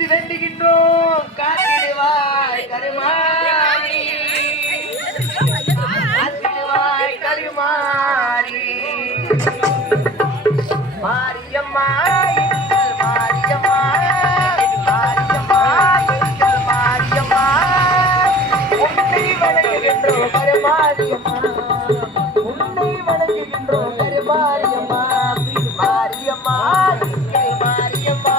வேண்டுகின்றோம் காத்திடுவாய் கருமாரி காத்திடுவாய் கருமாரி மாரியம்மா மாரியம்மா மாரியம்மா மாரியம்மா உன்னை வணங்குகின்றோம் கருமாரியம்மா உன்னை வணங்குகின்றோம் கருமாரியம்மா மாரியம்மா மாரியம்மா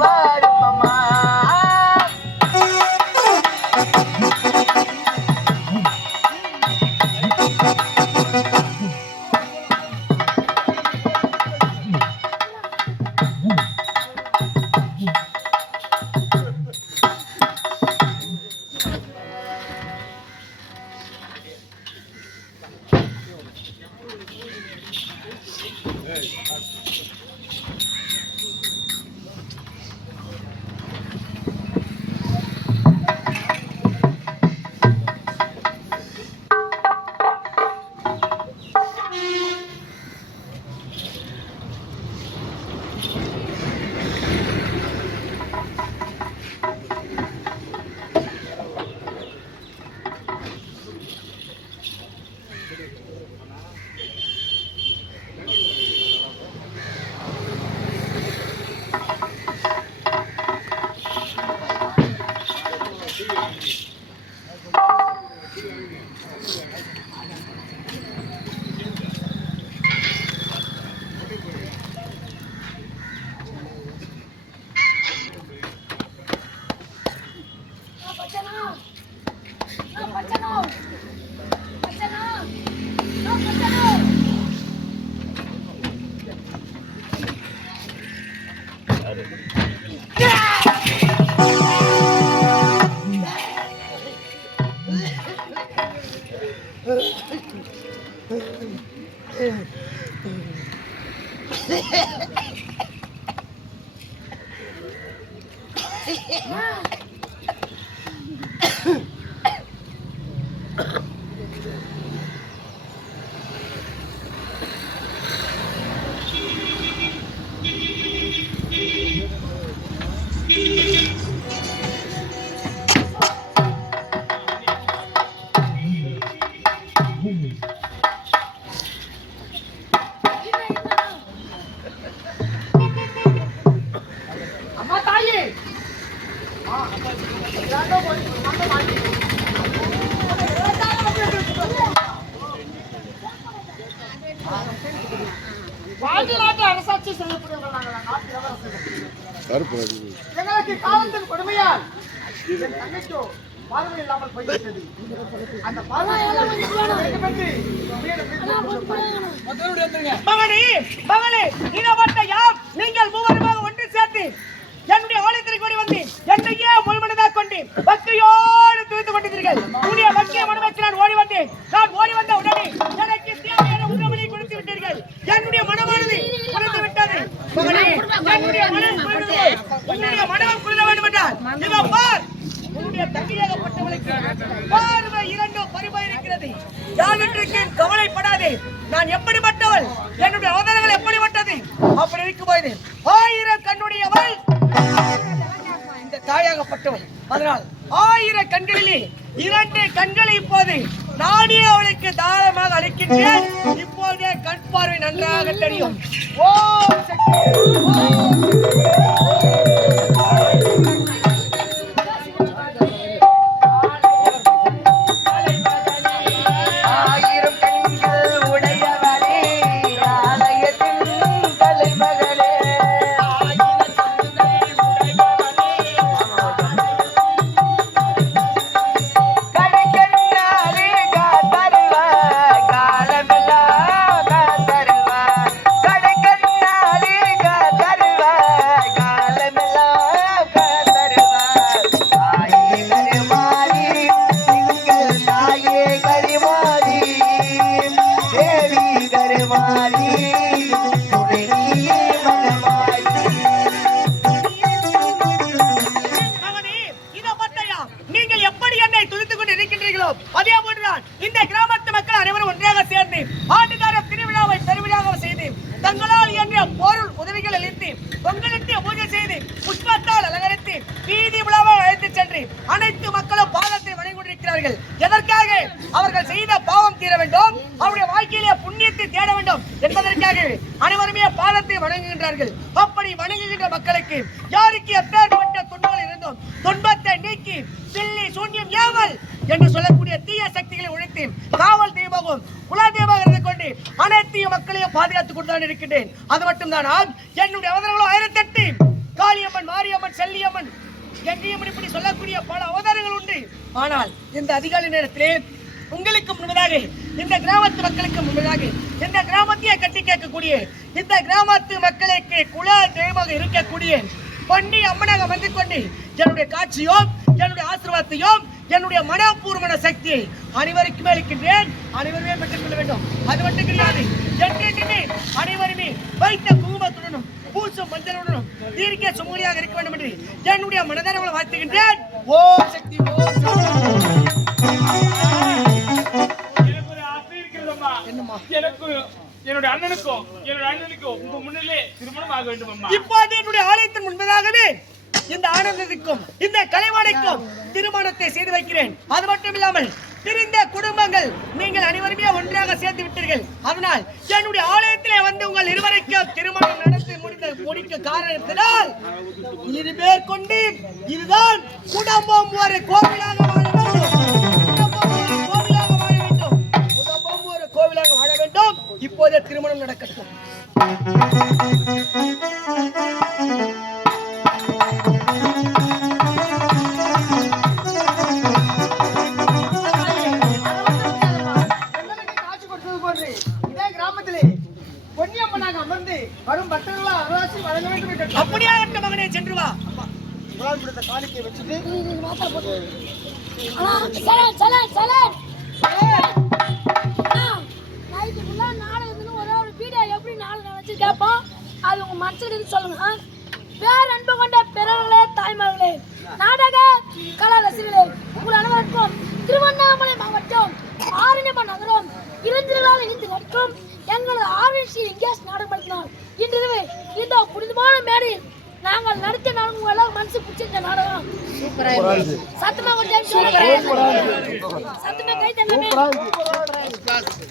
Bye. அம்மா தாயே வாழ்நாட்டு அரசாட்சி செய்யக்கூடியவர்கள் நாங்கள் நாட்டு இளவரசர்கள். எங்களுக்கு காலத்தின் கொடுமையால் என் தங்கைக்கோ பார்வை இல்லாமல் போய்விட்டது. அந்த மகனே மகளே இனவட்ட யாம் நீங்கள் மூவருமாக ஒன்று சேர்த்து என்னுடைய ஆலயத்திற்கு ஓடி வந்து என்னையே முழுமனதாக கொண்டு பக்தியோடு துணித்துக் கொண்டிருந்தீர்கள். உடைய பக்திய மனமேற்று நான் ஓடி வந்தேன். நான் ஓடி வந்த உடனே எனக்கு தேவையான உணவனை கொடுத்து விட்டீர்கள். என்னுடைய மனமானது குறைந்து விட்டது. மகனே என்னுடைய மனம் குறைந்து உன்னுடைய மனம் குறைய வேண்டும் என்றால் இதோ பார் உன்னுடைய தங்கியாகப்பட்டவளுக்கு பார்வை இரண்டும் பரிமாறியிருக்கிறது. யாருக்கு கவலைப்படாதே. நான் எப்படிப்பட்டவள், என்னுடைய அவதாரங்கள் எப்படிப்பட்டது, அப்படி இருக்கும்போது 1000 கண்ணுடையவள் இந்த தாயாகப்பட்டவள். அதனால் 1000 கண்களிலே 2 கண்களை இப்போது நானே அவளுக்கு தாராளமாக அளிக்கின்றேன். இப்போதே கண் பார்வை நன்றாக தெரியும். ஓம் சக்தி ஓம் அதே போன்றுதான் இந்த கிராமத்து மக்கள் அனைவரும் ஒன்றாக சேர்ந்து ஆண்டுகார திருவிழாவை பெருவிழாக செய்து தங்களால் என்ற பொருள் உதவிகள் அளித்து பொங்கலிட்டு பூஜை செய்து புஷ்பத்தால் அலங்கரித்து வீதி விழாவை அழைத்து சென்று அனைத்து மக்களும் பாதத்தை வணங்கி கொண்டிருக்கிறார்கள். எதற்காக? அவர்கள் செய்த பாவம் தீர வேண்டும், அவருடைய வாழ்க்கையிலே புண்ணியத்தை தேட வேண்டும் என்பதற்காக அனைவருமே பாதத்தை வணங்குகின்றார்கள். அப்படி வணங்குகின்ற மக்களுக்கு யாருக்கு எப்பேற்பட்ட துன்பங்கள் இருந்தும் துன்பத்தை நீக்கி பில்லி சூன்யம் ஏவல் என்று சொல்லக்கூடிய தீய சக்திகளை ஒழித்து காவல் தெய்வமும் குல தெய்வமாக இருந்து கொண்டு அனைத்து மக்களையும் பாதுகாத்துக் கொண்டுதான் இருக்கின்றேன். அது மட்டும்தான் என்னுடைய அவதாரங்களும் 1008 காளியம்மன், மாரியம்மன், செல்லியம்மன் என்றும் இப்படி சொல்லக்கூடிய பல அவதாரங்கள் உண்டு. ஆனால் இந்த அதிகாலை நேரத்திலே உங்களுக்கு முன்பதாக இந்த கிராமத்து மக்களுக்கு முன்பதாக இந்த கிராமத்தையே கட்டி கேட்கக்கூடிய இந்த கிராமத்து மக்களுக்கு குல தெய்வமாக இருக்கக்கூடிய பொன்னி அம்மனாக வந்து கொண்டு என்னுடைய காட்சியும் என்னுடைய ஆசீர்வாதத்தையும் என்னுடைய மனப்பூர்வமான சக்தியை அனைவருக்குமே அளிக்கின்றேன். அனைவருமே பெற்றுக் கொள்ள வேண்டும். அது மட்டும் கிடையாது, என்றென்றுமே அனைவருமே வைத்த குங்குமத்துடனும் பூசும் மஞ்சளுடனும் தீர்க்க சுமூலியாக இருக்க வேண்டும் என்று என்னுடைய மனதார வாழ்த்துகின்றேன். ஓம் சக்தி ஓம் என்னம்மா எனக்கு என்னுடைய அண்ணனுக்கும் உங்க முன்னிலே திருமணம் ஆக வேண்டும் அம்மா. இப்போது என்னுடைய ஆலயத்தின் முன்பதாகவே இந்த ஆனந்தத்துக்கும் இந்த கலைவாணிக்கும் திருமணத்தை செய்து வைக்கிறேன். அது மட்டும் இல்லாமல் பிரிந்த குடும்பங்கள் நீங்கள் அனைவருமே ஒன்றாக சேர்த்து விட்டீர்கள். அதனால் என்னுடைய ஆலயத்திலே வந்து உங்கள் இருவருக்கும் திருமணம் நடத்தி முடிக்க காரணத்தினால் 2 பேர் கொண்டு இதுதான் குடும்பம் ஒரு கோவிலாக வாழ வேண்டும். குடும்பம் ஒரு கோவிலாக வாழ வேண்டும். இப்போதே திருமணம் நடக்கட்டும். அப்படியாகட்டும் மகனே, சென்று வா. காணிக்கை வச்சுட்டு அது உங்க மனசுக்கு சொல்லுங்க. பேர் அன்பு கொண்ட பிறர்களே தாய்மார்களே, நாடகம் சூப்பரா இருக்கு. சத்தமா ஒரு டைம் சூப்பரா இருக்கு. சத்தமா கை தட்டலாமே.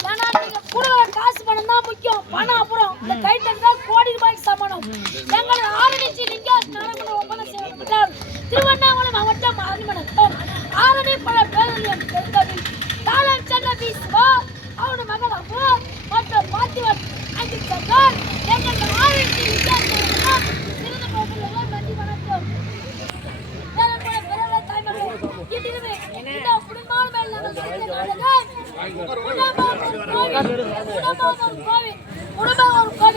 ஏன்னா நீங்க குடுக்குற காசு பணம் தான் முக்கியம். பணம் அப்புறம். இந்த கை தட்டா கோடி ரூபாய்க்கு சமானம். எங்களை ஆரணிச்சி நீங்க நாடகம் ஒப்பந்தம் செய்யப்பட்டால் திருவண்ணாமலை மாவட்டம் ஆரணிமணக்கம் ஆரணி பல பேரணியம் தெருக்கவில் தாளம் சென்ற வீசுவா அவனோட மகள் அம்மா மற்றும் பாத்திவன் அங்கு சென்றார். எங்கள் ஆரணிச்சி வித்தியாசம் சிறந்த கோவில்கள் நன்றி வணக்கம். குடும்ப